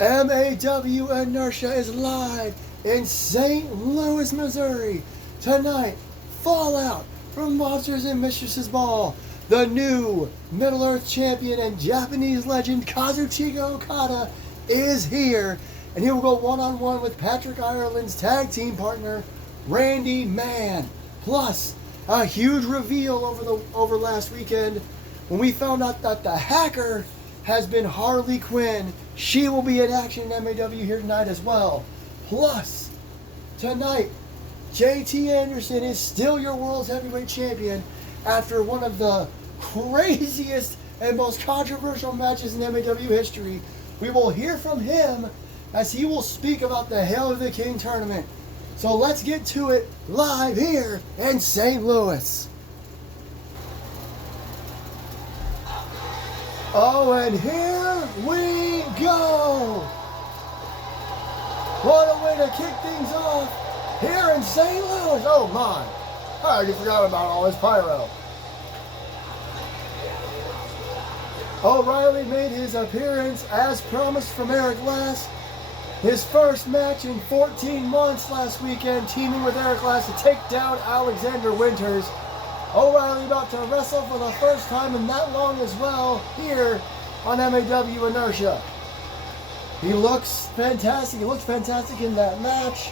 MAW Inertia is live in St. Louis, Missouri. Tonight, Fallout from Monsters and Mistresses Ball. The new Middle Earth champion and Japanese legend Kazuchika Okada is here. And he will go one-on-one with Patrick Ireland's tag team partner, Randy Mann. Plus, a huge reveal over last weekend when we found out that the hacker has been Harley Quinn. She will be in action in MAW here tonight as well. Plus, tonight, JT Anderson is still your World's Heavyweight Champion after one of the craziest and most controversial matches in MAW history. We will hear from him as he will speak about the Hail of the King tournament. So let's get to it live here in St. Louis. Oh, and here we go! What a way to kick things off here in St. Louis. Oh my, I already forgot about all this pyro. O'Reilly made his appearance as promised from Eric Lass. His first match in 14 months last weekend, teaming with Eric Lass to take down Alexander Winters. O'Reilly about to wrestle for the first time in that long as well here on MAW Inertia. He looks fantastic. He looked fantastic in that match.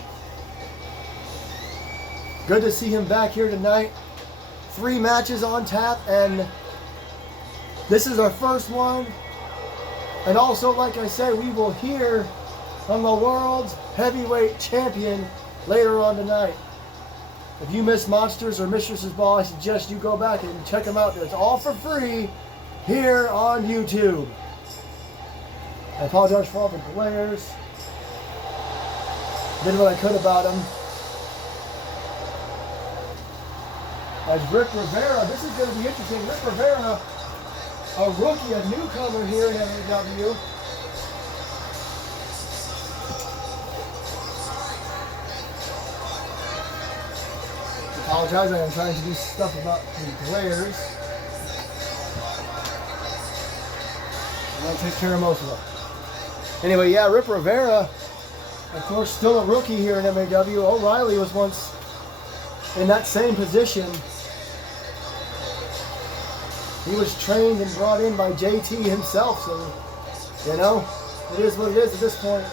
Good to see him back here tonight. 3 matches on tap, and this is our first one. And also, like I said, we will hear from the World's Heavyweight Champion later on tonight. If you missed Monsters or Mistresses Ball, I suggest you go back and check them out. It's all for free here on YouTube. I apologize for all the glares. Did what I could about them. As Rick Rivera, this is going to be interesting. Rick Rivera, a rookie, a newcomer here in MAW. Apologize, I am trying to do stuff about the glares. I'm going to take care of most of them. Anyway, yeah, Rip Rivera, of course, still a rookie here in MAW. O'Reilly was once in that same position. He was trained and brought in by JT himself, so, you know, it is what it is at this point.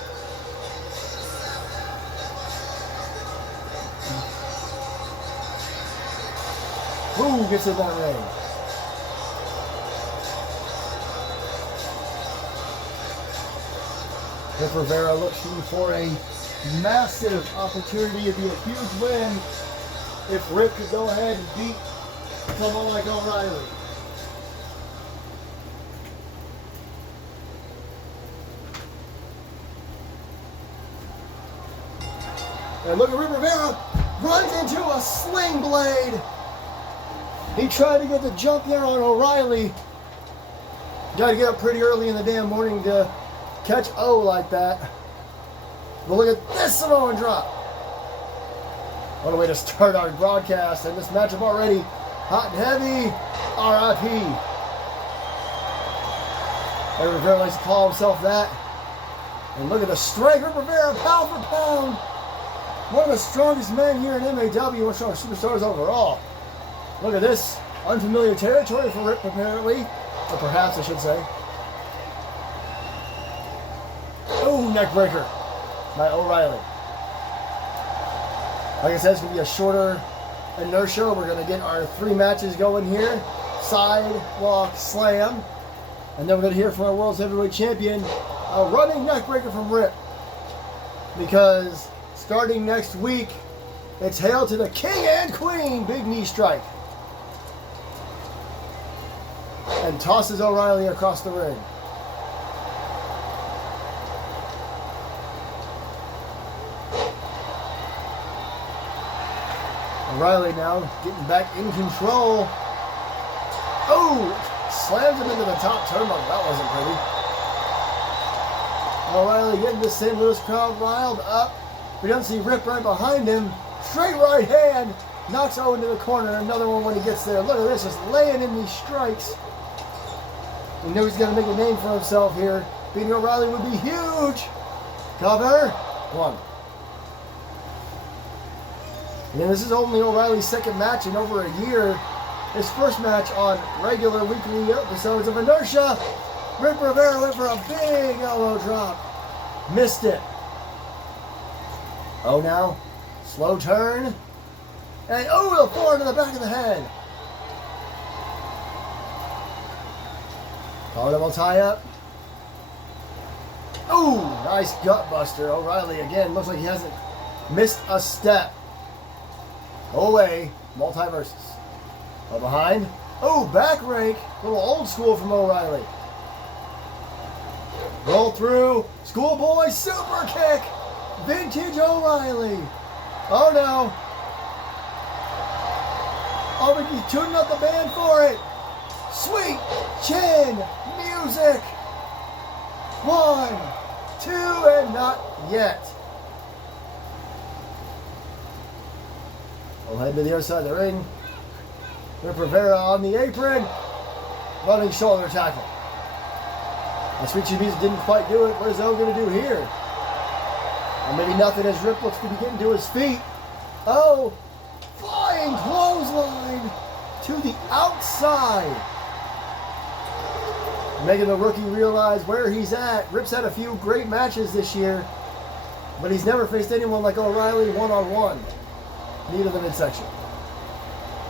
Who gets in that ring? Rip Rivera looking for a massive opportunity. It'd be a huge win if Rip could go ahead and beat someone like O'Reilly. And look at Rip Rivera, runs into a sling blade. He tried to get the jump there on O'Reilly. Got to get up pretty early in the damn morning to catch O like that. But look at this Samoan drop. What a way to start our broadcast. And this matchup already hot and heavy. R.I.P. Rip Rivera likes to call himself that. And look at the strength. Rip Rivera, pound for pound. One of the strongest men here in MAW. One of the strongest superstars overall. Look at this. Unfamiliar territory for Rip, apparently. Or perhaps, I should say. Oh, neckbreaker by O'Reilly. Like I said, it's going to be a shorter inertia. We're going to get our 3 matches going here. Sidewalk slam. And then we're going to hear from our World's Heavyweight Champion, a running neckbreaker from Rip. Because starting next week, it's Hail to the King and Queen. Big knee strike. And tosses O'Reilly across the ring. O'Reilly now getting back in control. Oh! Slams him into the top turnbuckle. That wasn't pretty. O'Reilly getting the St. Louis crowd riled up. We don't see Rip right behind him. Straight right hand. Knocks O into the corner. Another one when he gets there. Look at this. Just laying in these strikes. He knew he's going to make a name for himself here Beating O'Reilly would be huge. Cover. 1. And this is only O'Reilly's second match in over a year. His first match on regular weekly episodes of Inertia. Rip Rivera went for a big elbow drop. Missed it. Oh, now. Slow turn. And the forward to the back of the head. Collar double tie up. Oh, nice gut buster. O'Reilly again looks like he hasn't missed a step. Go away. Multiverses. Go behind. Oh, back rake. A little old school from O'Reilly. Roll through. Schoolboy super kick. Vintage O'Reilly. Oh no. Oh, but he's tuning up the band for it. Sweet chin music. 1, 2, and not yet. We'll head to the other side of the ring. Rip Rivera on the apron. Running shoulder tackle. And Sweet Chin Music didn't quite do it. What is O going to do here? Or maybe nothing as Rip looks to be getting to his feet. Oh, flying clothesline to the outside. Making the rookie realize where he's at. Rip's had a few great matches this year, but he's never faced anyone like O'Reilly one-on-one. Knee to the midsection.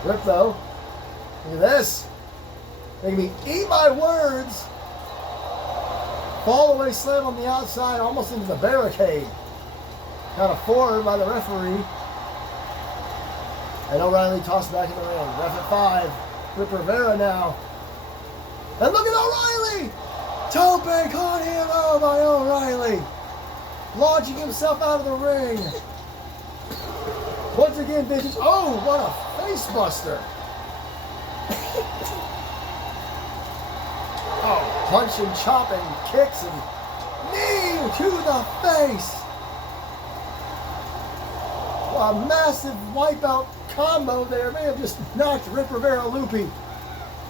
Rip, though, look at this. Making me eat my words. Fall away slam on the outside, almost into the barricade. Kind of forward by the referee. And O'Reilly tossed back in the ring. Ref at 5. Rip Rivera now. And look at O'Reilly! Tope con hilo by O'Reilly. Launching himself out of the ring. Once again, bitches. Oh, what a face buster. Oh, punch and chop and kicks and knee to the face. A massive wipeout combo there. May have just knocked Rip Rivera loopy.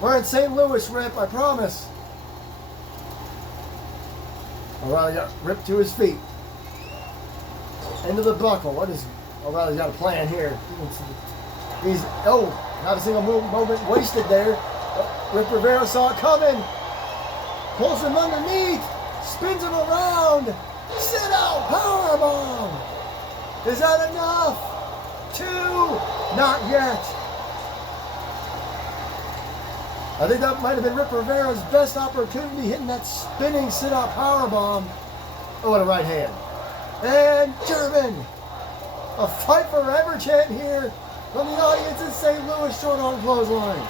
We're in St. Louis, Rip, I promise. O'Reilly got ripped to his feet. Into the buckle. What is O'Reilly's got a plan here? He's not a single moment wasted there. Rip Rivera saw it coming. Pulls him underneath. Spins him around. Sit out powerbomb. Is that enough? 2. Not yet. I think that might have been Rip Rivera's best opportunity, hitting that spinning sit-out powerbomb. Oh, and a right hand. And German. A fight forever chant here from the audience in St. Louis, short arm clothesline.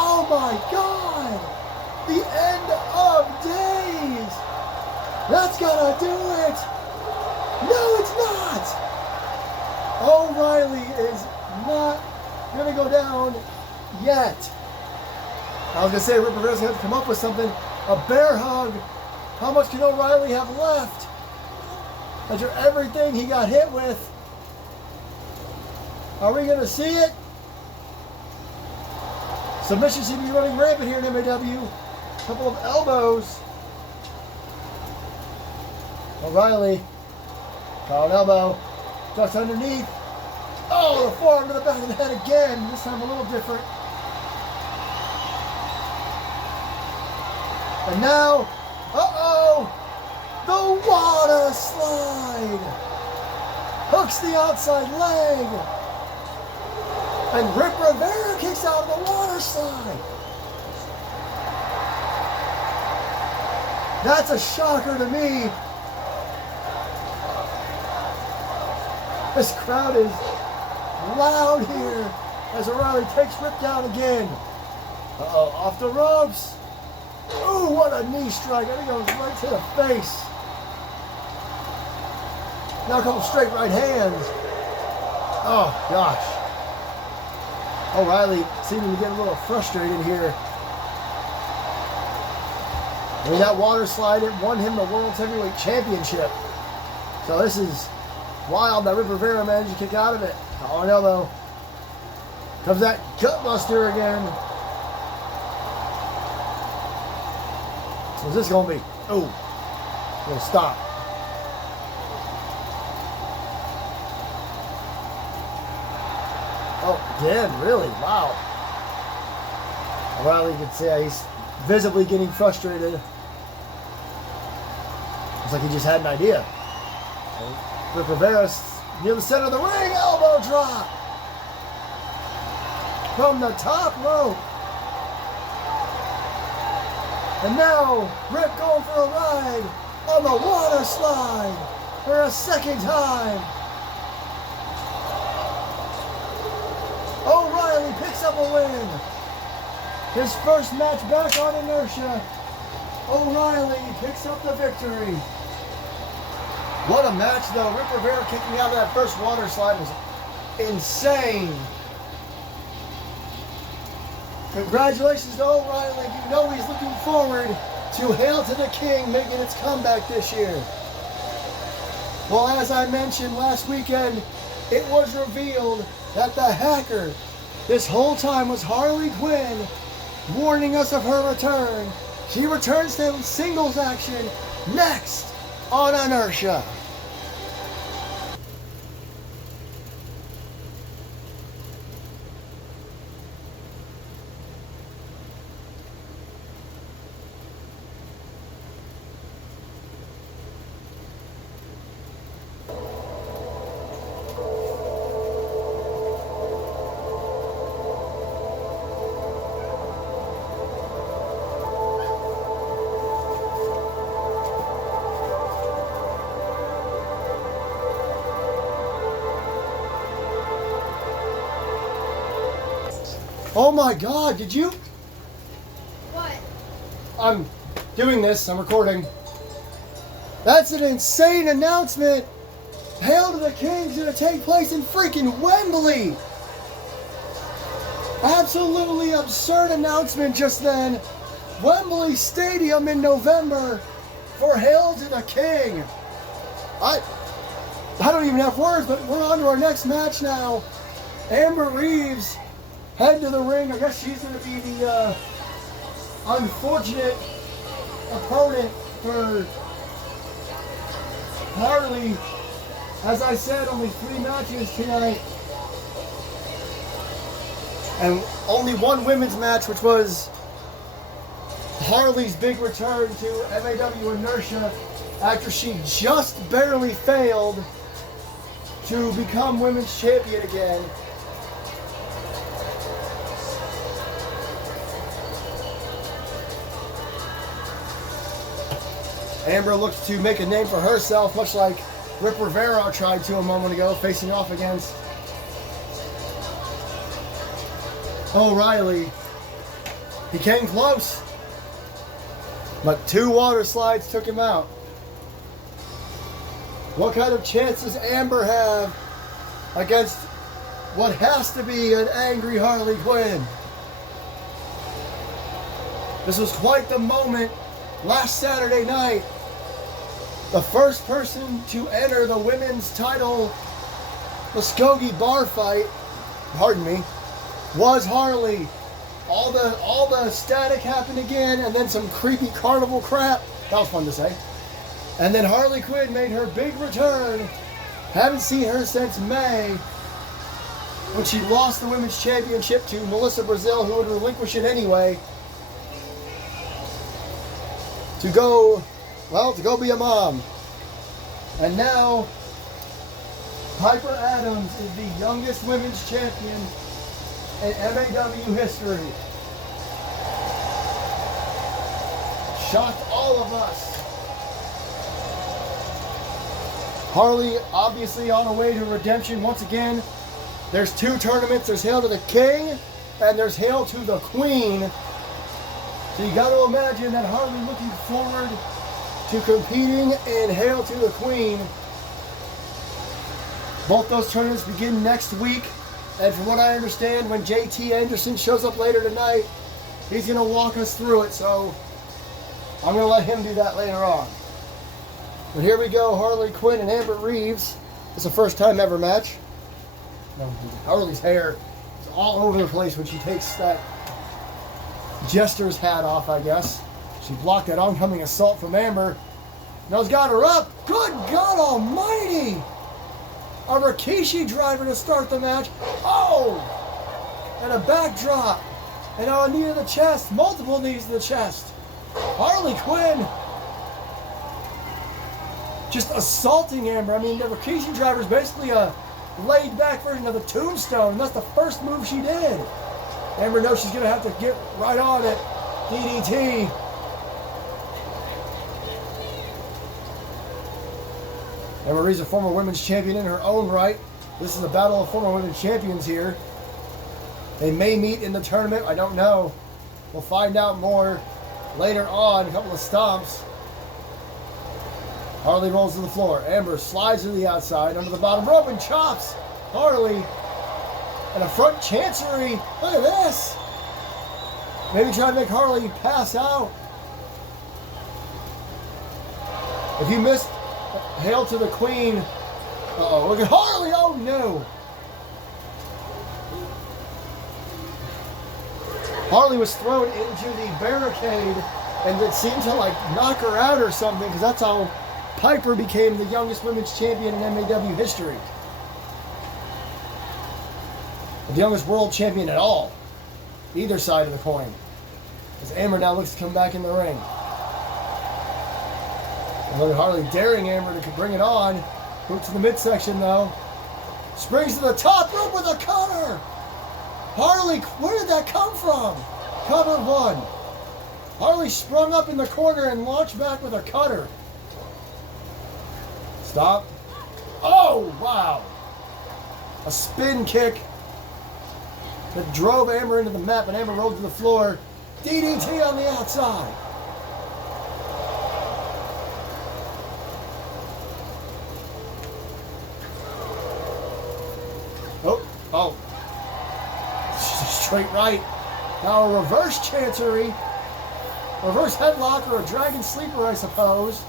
Oh my God. The end of days. That's gonna do it. No, it's not. O'Reilly is not going to go down yet. I was going to say Rip Rivera's going to have to come up with something. A bear hug. How much can O'Reilly have left? After everything he got hit with. Are we going to see it? Submission seems to be running rampant here in MAW. A couple of elbows. O'Reilly. Caught an elbow. Ducks underneath. Oh, the forearm to the back of the head again. This time a little different. And now, the water slide. Hooks the outside leg. And Rip Rivera kicks out of the water slide. That's a shocker to me. This crowd is loud here as O'Reilly takes Rip down again. Off the ropes. Ooh, what a knee strike. I think it was right to the face. Now a couple straight right hands. Oh, gosh. O'Reilly seeming to get a little frustrated here. I mean, that water slide, it won him the World's Heavyweight Championship. So this is wild that Rip Rivera managed to kick out of it. Oh, no, though. Comes that gut buster again. What's this gonna be? Oh, gonna stop. Oh, again, really? Wow. Well, you can see he's visibly getting frustrated. Looks like he just had an idea. Rip Rivera's near the center of the ring, elbow drop from the top rope. And now Rip going for a ride on the water slide for a second time. O'Reilly picks up a win. His first match back on Inertia. O'Reilly picks up the victory. What a match though. Rip Rivera kicking out of that first water slide was insane. Congratulations to O'Reilly. You know he's looking forward to Hail to the King making its comeback this year. Well, as I mentioned last weekend, it was revealed that the hacker this whole time was Harley Quinn, warning us of her return. She returns to singles action next on Inertia. Oh my God, did you? What? I'm doing this, I'm recording. That's an insane announcement. Hail to the King's gonna take place in freaking Wembley. Absolutely absurd announcement just then. Wembley Stadium in November for Hail to the King. I don't even have words, but we're on to our next match now. Amber Reeves head to the ring. I guess she's going to be the unfortunate opponent for Harley. As I said, only 3 matches tonight. And only one women's match, which was Harley's big return to MAW Inertia after she just barely failed to become women's champion again. Amber looks to make a name for herself, much like Rip Rivera tried to a moment ago, facing off against O'Reilly. He came close, but 2 water slides took him out. What kind of chance does Amber have against what has to be an angry Harley Quinn? This was quite the moment last Saturday night. The first person to enter the women's title Muskogee bar fight, pardon me, was Harley. All the static happened again, and then some creepy carnival crap. That was fun to say. And then Harley Quinn made her big return. Haven't seen her since May, when she lost the women's championship to Melissa Brazil, who would relinquish it anyway, to go be a mom. And now Piper Adams is the youngest women's champion in MAW history. Shocked all of us. Harley obviously on her way to redemption once again. There's 2 tournaments. There's Hail to the King and there's Hail to the Queen. So you got to imagine that Harley looking forward to competing in Hail to the Queen. Both those tournaments begin next week. And from what I understand, when JT Anderson shows up later tonight, he's going to walk us through it. So I'm going to let him do that later on. But here we go, Harley Quinn and Amber Reeves. It's a first time ever match. Harley's hair is all over the place when she takes that jester's hat off, I guess. She blocked that oncoming assault from Amber. Now's got her up. Good God almighty! A Rikishi driver to start the match. Oh! And a backdrop. And now a knee to the chest. Multiple knees to the chest. Harley Quinn just assaulting Amber. I mean, the Rikishi driver is basically a laid-back version of the tombstone. And that's the first move she did. Amber knows she's going to have to get right on it. DDT. Amber Reeves, a former women's champion in her own right. This is a battle of former women's champions here. They may meet in the tournament. I don't know. We'll find out more later on. A couple of stomps. Harley rolls to the floor. Amber slides to the outside under the bottom rope and chops Harley. And a front chancery. Look at this. Maybe try to make Harley pass out. If you missed Hail to the Queen. Uh-oh, look at Harley. Oh, no. Harley was thrown into the barricade, and it seemed to, like, knock her out or something, because that's how Piper became the youngest women's champion in MAW history. The youngest world champion at all. Either side of the coin. As Amber now looks to come back in the ring. And look at Harley daring Amber to bring it on. Boot to the midsection, though. Springs to the top rope with a cutter. Harley, where did that come from? Cover one. Harley sprung up in the corner and launched back with a cutter. Stop. Oh, wow. A spin kick that drove Amber into the mat, and Amber rolled to the floor. DDT on the outside. Oh. Straight right. Now a reverse chancery. Reverse headlock or a dragon sleeper, I suppose.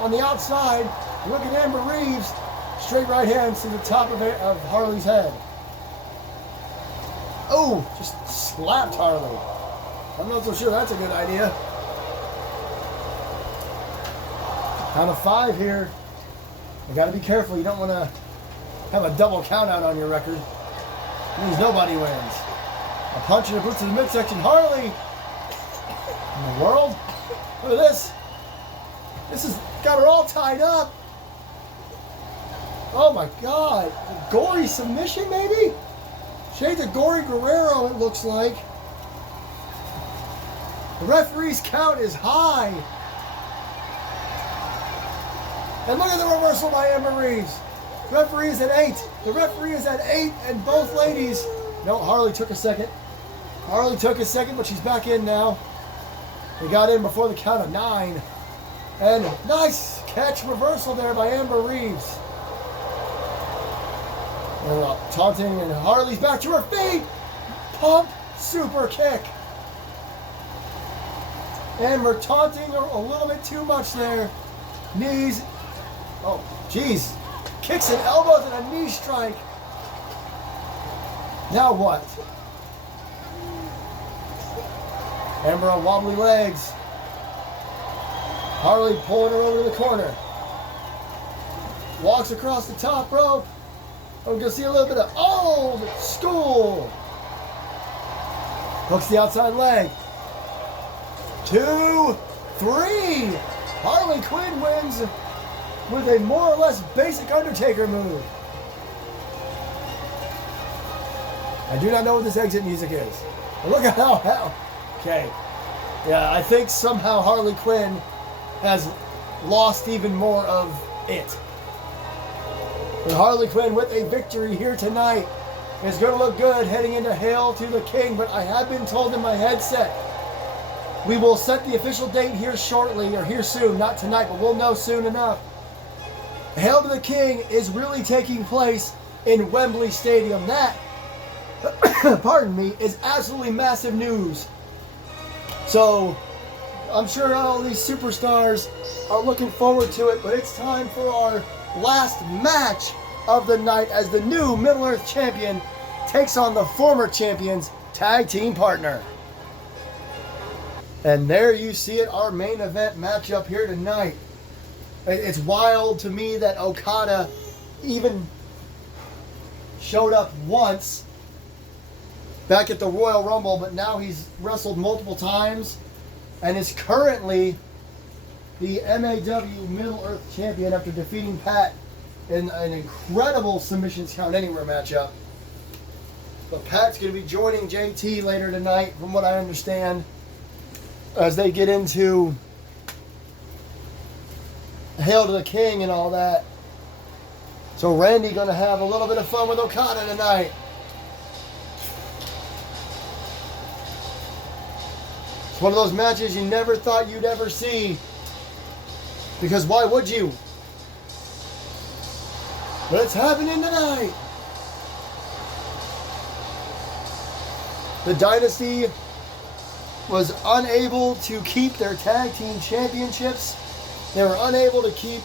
On the outside. Look at Amber Reeves. Straight right hands to the top of Harley's head. Oh, just slapped Harley. I'm not so sure that's a good idea. Count of 5 here. You got to be careful. You don't want to have a double count out on your record. It means nobody wins. A punch and a boot to the midsection. Harley! In the world? Look at this. This has got her all tied up. Oh my God. A gory submission, maybe? Shades of Gory Guerrero, it looks like. The referee's count is high. And look at the reversal by Amber Reeves. Referee is at 8. The referee is at 8, and both ladies. No, Harley took a second. Harley took a second, but she's back in now. They got in before the count of 9. And nice catch reversal there by Amber Reeves. And taunting, and Harley's back to her feet. Pump super kick. And we're taunting her a little bit too much there. Knees. Oh, jeez. Kicks and elbows and a knee strike. Now what? Amber on wobbly legs. Harley pulling her over to the corner. Walks across the top rope. Oh, we're going to see a little bit of old school. Hooks the outside leg. 2, 3. Harley Quinn wins with a more or less basic Undertaker move. I do not know what this exit music is. But look at how. Okay. Yeah, I think somehow Harley Quinn has lost even more of it. But Harley Quinn with a victory here tonight is going to look good heading into Hail to the King. But I have been told in my headset, we will set the official date here shortly, or here soon, not tonight, but we'll know soon enough. Hail to the King is really taking place in Wembley Stadium. That, pardon me, is absolutely massive news. So, I'm sure all these superstars are looking forward to it, but it's time for our last match of the night as the new Middle-earth champion takes on the former champion's tag team partner. And there you see it, our main event matchup here tonight. It's wild to me that Okada even showed up once back at the Royal Rumble, but now he's wrestled multiple times and is currently the MAW Middle Earth Champion after defeating Pat in an incredible submissions count anywhere matchup. But Pat's going to be joining JT later tonight, from what I understand, as they get into Hail to the King and all that. So Randy going to have a little bit of fun with Okada tonight. It's one of those matches you never thought you'd ever see. Because why would you? But it's happening tonight. The Dynasty was unable to keep their tag team championships. They were unable to keep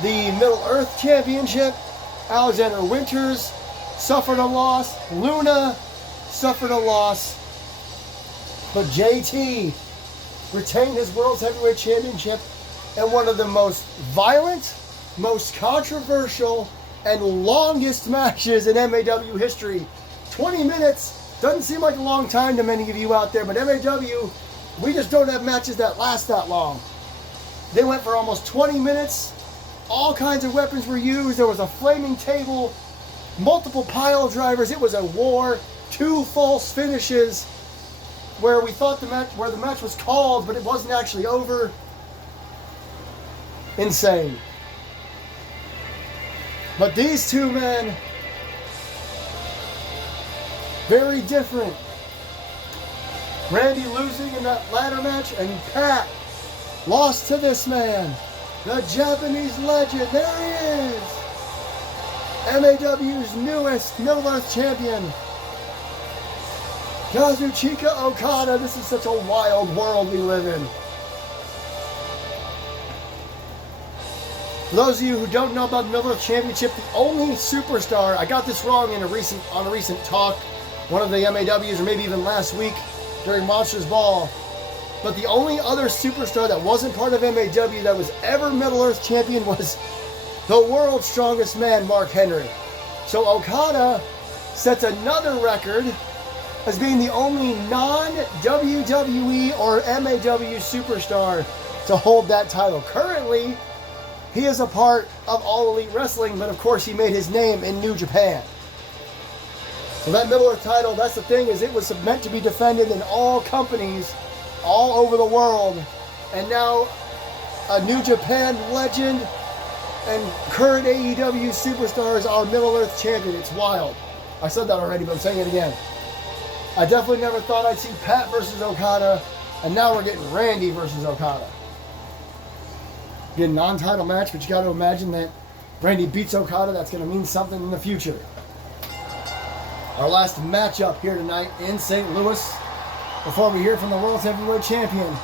the Middle Earth Championship. Alexander Winters suffered a loss. Luna suffered a loss. But JT retained his World Heavyweight Championship in one of the most violent, most controversial, and longest matches in MAW history. 20 minutes doesn't seem like a long time to many of you out there, but MAW, we just don't have matches that last that long. They went for almost 20 minutes. All kinds of weapons were used. There was a flaming table, multiple pile drivers. It was a war. 2 false finishes where we thought the match was called, but it wasn't actually over. Insane. But these two men, very different. Randy losing in that ladder match, and Pat lost to this man, the Japanese legend. There he is, MAW's newest Middle Earth champion, Kazuchika Okada. This is such a wild world we live in. For those of you who don't know about the Middle Earth Championship, the only superstar, I got this wrong on a recent talk, one of the MAWs, or maybe even last week during Monsters Ball, but the only other superstar that wasn't part of MAW that was ever Middle Earth Champion was the world's strongest man, Mark Henry. So Okada sets another record as being the only non-WWE or MAW superstar to hold that title. Currently, he is a part of All Elite Wrestling, but of course he made his name in New Japan. So that Middle Earth title, that's the thing, is it was meant to be defended in all companies all over the world. And now a New Japan legend and current AEW superstar is our Middle Earth champion. It's wild. I said that already, but I'm saying it again. I definitely never thought I'd see Pat versus Okada, and now we're getting Randy versus Okada. Get a non-title match, but you got to imagine that Randy beats Okada. That's going to mean something in the future. Our last matchup here tonight in St. Louis, before we hear from the World Heavyweight Champion,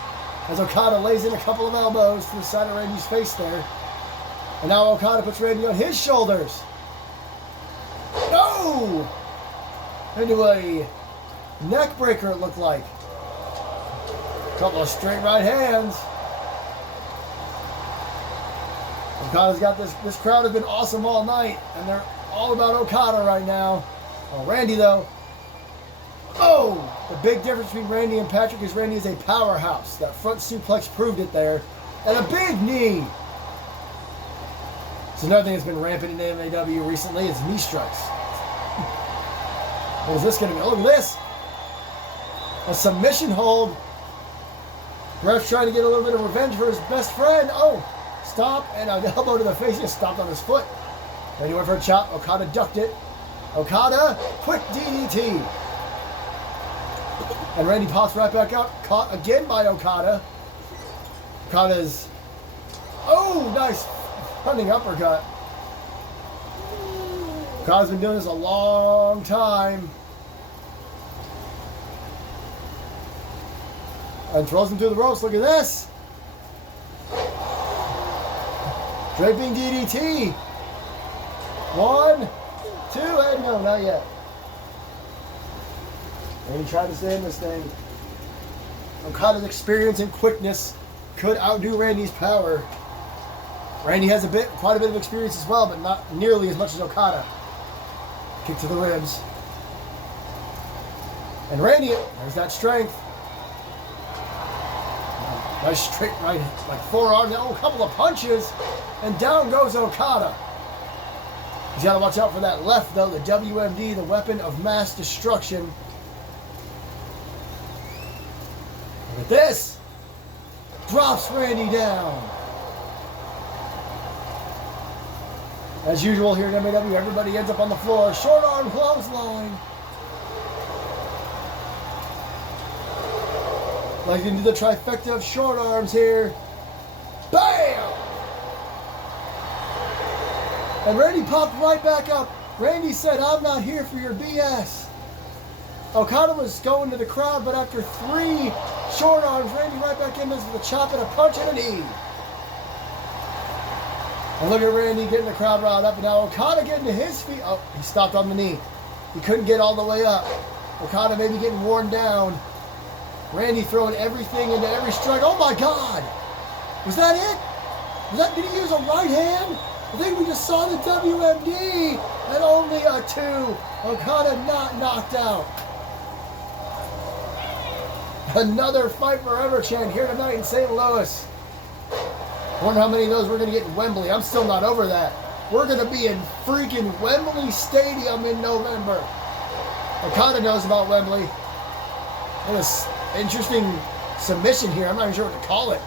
as Okada lays in a couple of elbows to the side of Randy's face there. And now Okada puts Randy on his shoulders. No! Into a neck breaker, it looked like. A couple of straight right hands. Okada's got this crowd has been awesome all night, and they're all about Okada right now. Oh, Randy, though. Oh! The big difference between Randy and Patrick is Randy is a powerhouse. That front suplex proved it there. And a big knee. It's another thing that's been rampant in MAW recently is knee strikes. What is this going to be? Oh, look at this. A submission hold. Ref's trying to get a little bit of revenge for his best friend. Oh! Stop, and an elbow to the face. He just stomped on his foot. Randy went for a chop. Okada ducked it. Okada, quick DDT. And Randy pops right back out. Caught again by Okada. Okada's... Oh, nice running uppercut. Okada's been doing this a long time. And throws him through the ropes. Look at this. Draping DDT. 1, 2, and no, not yet. And he tried to stay in this thing. Okada's experience and quickness could outdo Randy's power. Randy has quite a bit of experience as well, but not nearly as much as Okada. Kick to the ribs. And Randy, there's that strength. Nice straight right, like forearm. Oh, a couple of punches, and down goes Okada. He's got to watch out for that left, though. The WMD, the weapon of mass destruction. Look at this. Drops Randy down. As usual here in MAW, everybody ends up on the floor. Short arm clothesline. Like you do the trifecta of short arms here. Bam! And Randy popped right back up. Randy said, I'm not here for your BS. Okada was going to the crowd, but after 3 short arms, Randy right back in with a chop and a punch and a knee. And look at Randy getting the crowd riled up. And now Okada getting to his feet. Oh, he stopped on the knee. He couldn't get all the way up. Okada maybe getting worn down. Randy throwing everything into every strike. Oh my God! Was that it? Did he use a right hand? I think we just saw the WMD and only a 2. Okada not knocked out. Another fight forever chant here tonight in St. Louis. Wonder how many of those we're going to get in Wembley. I'm still not over that. We're going to be in freaking Wembley Stadium in November. Okada knows about Wembley. What an interesting submission here. I'm not even sure what to call it.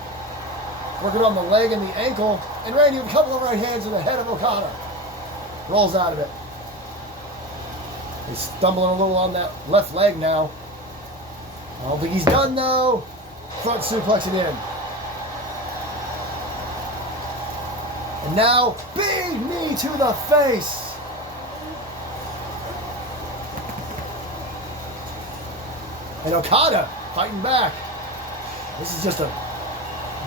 Working on the leg and the ankle. And Randy with a couple of right hands to the head of Okada. Rolls out of it. He's stumbling a little on that left leg now. I don't think he's done though. Front suplex it in. And now, big knee to the face. And Okada fighting back. This is just a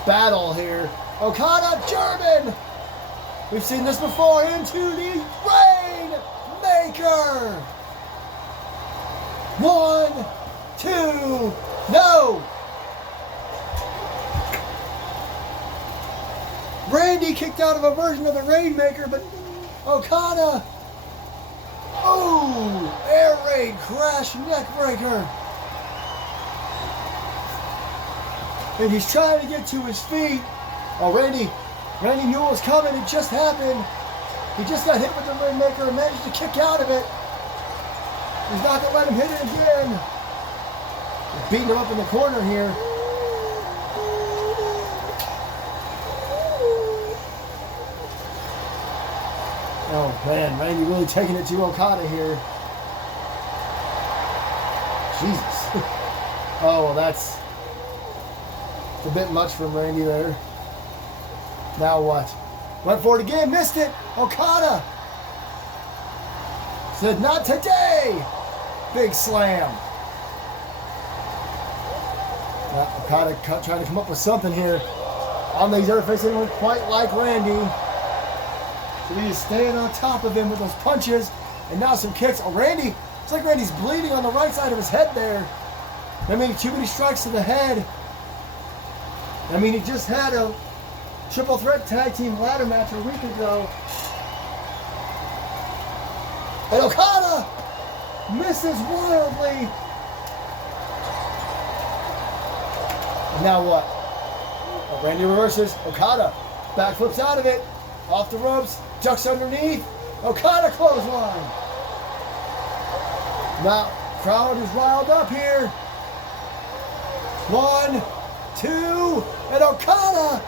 battle here. Okada, German. We've seen this before. Into the Rainmaker. 1, 2, no. Randy kicked out of a version of the Rainmaker, but Okada. Oh, air raid crash neck breaker. And he's trying to get to his feet. Oh, Randy knew what was coming. It just happened. He just got hit with the Rainmaker and managed to kick out of it. He's not going to let him hit it again. He's beating him up in the corner here. Oh, man. Randy really taking it to Okada here. Jesus. Oh, well, that's a bit much from Randy there. Now what? Went for it again, missed it. Okada said, not today. Big slam. Now, Okada trying to come up with something here. On these Earthface, they don't quite like Randy. So he's staying on top of him with those punches. And now some kicks. Oh, Randy, it's like Randy's bleeding on the right side of his head there. I mean, too many strikes to the head. I mean, he just had a triple threat tag team ladder match a week ago. And Okada misses wildly. And now what? Oh, Randy reverses. Okada backflips out of it. Off the ropes. Ducks underneath. Okada clothesline. Now, crowd is riled up here. 1, 2, and Okada.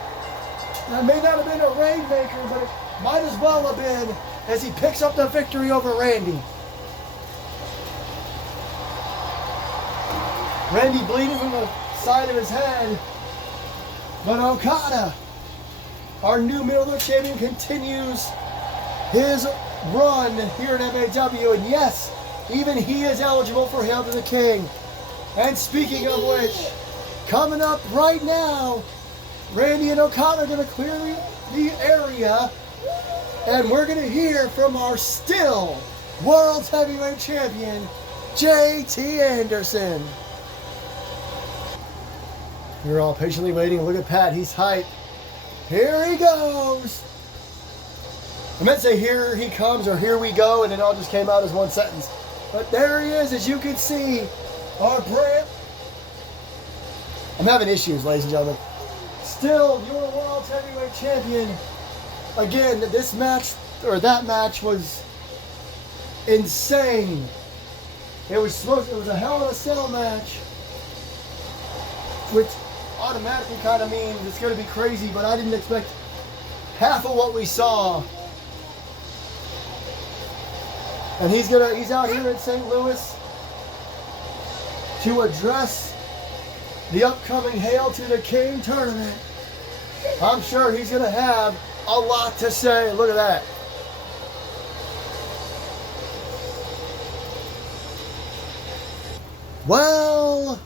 That may not have been a Rainmaker, but it might as well have been as he picks up the victory over Randy. Randy bleeding from the side of his head. But Okada, our new middleweight champion, continues his run here at MAW. And yes, even he is eligible for Hail to the King. And speaking of which, coming up right now, Randy and Okada are going to clear the area, and we're going to hear from our still World Heavyweight Champion, JT Anderson. We're all patiently waiting. Look at Pat. He's hyped. Here he goes. I meant to say here he comes or here we go, and it all just came out as one sentence. But there he is, as you can see. Our brand. I'm having issues, ladies and gentlemen. Still, your World Heavyweight Champion. Again, this match, or that match, was insane. It was a Hell in a Cell match, which automatically kind of means it's going to be crazy, but I didn't expect half of what we saw. And he's out here in St. Louis to address the upcoming Hail to the King tournament. I'm sure he's going to have a lot to say. Look at that. Well.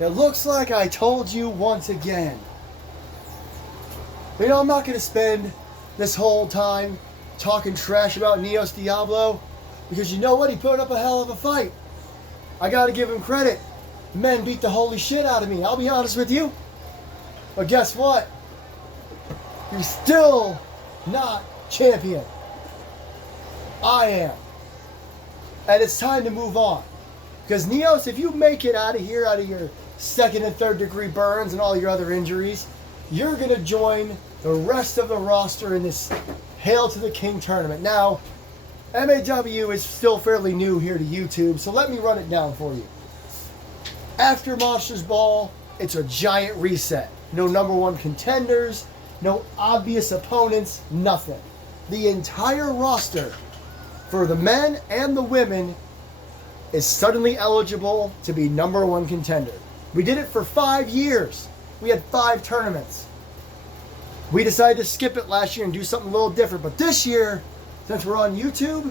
It looks like I told you once again. You know, I'm not going to spend this whole time talking trash about Neos Diablo, because you know what? He put up a hell of a fight. I got to give him credit. Men beat the holy shit out of me. I'll be honest with you. But guess what? You're still not champion. I am. And it's time to move on. Because Neos, if you make it out of here, out of your second and third degree burns and all your other injuries, you're going to join the rest of the roster in this Hail to the King tournament. Now, MAW is still fairly new here to YouTube, so let me run it down for you. After Monsters Ball, it's a giant reset. No number one contenders, no obvious opponents, nothing. The entire roster for the men and the women is suddenly eligible to be number one contender. We did it for 5 years. We had 5 tournaments. We decided to skip it last year and do something a little different. But this year, since we're on YouTube,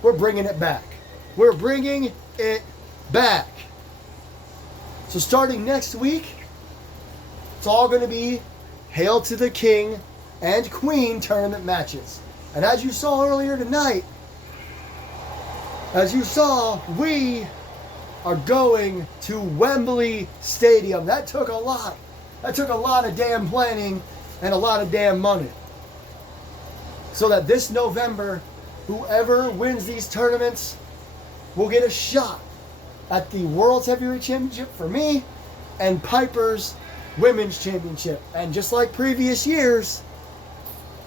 we're bringing it back. We're bringing it back. So starting next week, it's all going to be Hail to the King and Queen tournament matches. And as you saw earlier tonight, we are going to Wembley Stadium. That took a lot. That took a lot of damn planning and a lot of damn money. So that this November, whoever wins these tournaments will get a shot at the World's Heavyweight Championship for me and Piper's Women's Championship. And just like previous years,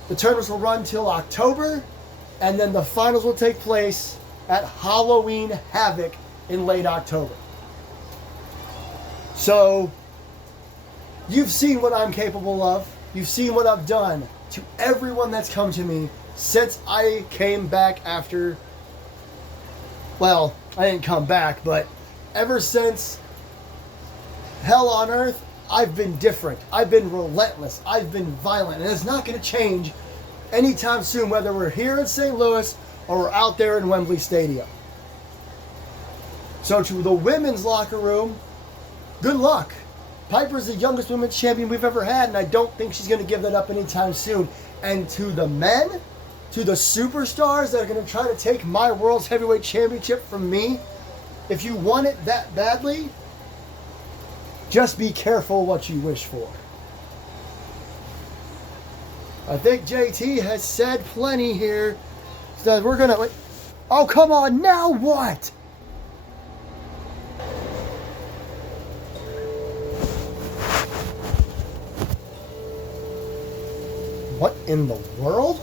the tournaments will run till October, and then the finals will take place at Halloween Havoc in late October. So, you've seen what I'm capable of. You've seen what I've done to everyone that's come to me since I came back after, well, I didn't come back, but ever since Hell on Earth, I've been different. I've been relentless. I've been violent. And it's not going to change anytime soon, whether we're here in St. Louis or we're out there in Wembley Stadium. So to the women's locker room, good luck. Piper's the youngest women's champion we've ever had, and I don't think she's going to give that up anytime soon. And to the men, to the superstars that are going to try to take my World's Heavyweight Championship from me, if you want it that badly, just be careful what you wish for. I think JT has said plenty here. So we're going to... Oh, come on, now what? What in the world?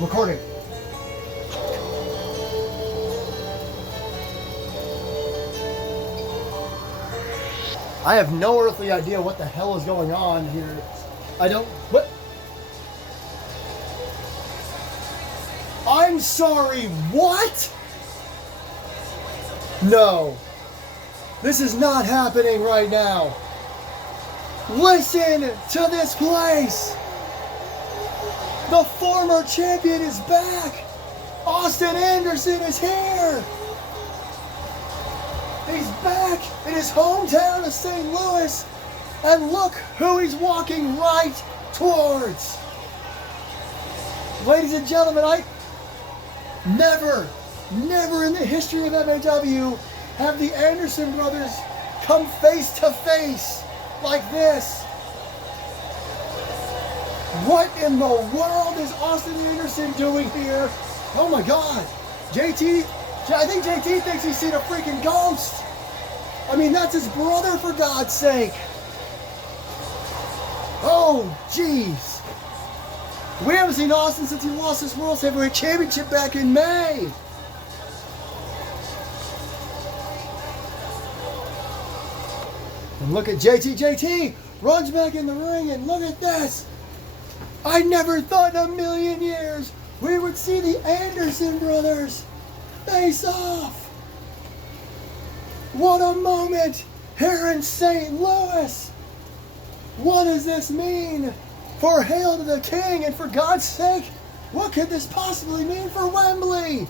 Recording. I have no earthly idea what the hell is going on here. I don't... What? I'm sorry, what? No. This is not happening right now. Listen to this place. The former champion is back. Austin Anderson is here. He's back in his hometown of St. Louis And look who he's walking right towards. Ladies and gentlemen, I never in the history of MAW have the Anderson brothers come face to face like this. What in the world is Austin Anderson doing here? Oh my God. I think JT thinks he's seen a freaking ghost. I mean, that's his brother, for God's sake. Oh, jeez. We haven't seen Austin since he lost his World Heavyweight Championship back in May. And look at JT. JT runs back in the ring, and look at this. I never thought in a million years we would see the Anderson brothers face off. What a moment here in St. Louis. What does this mean for Hail to the King? And for God's sake, what could this possibly mean for Wembley?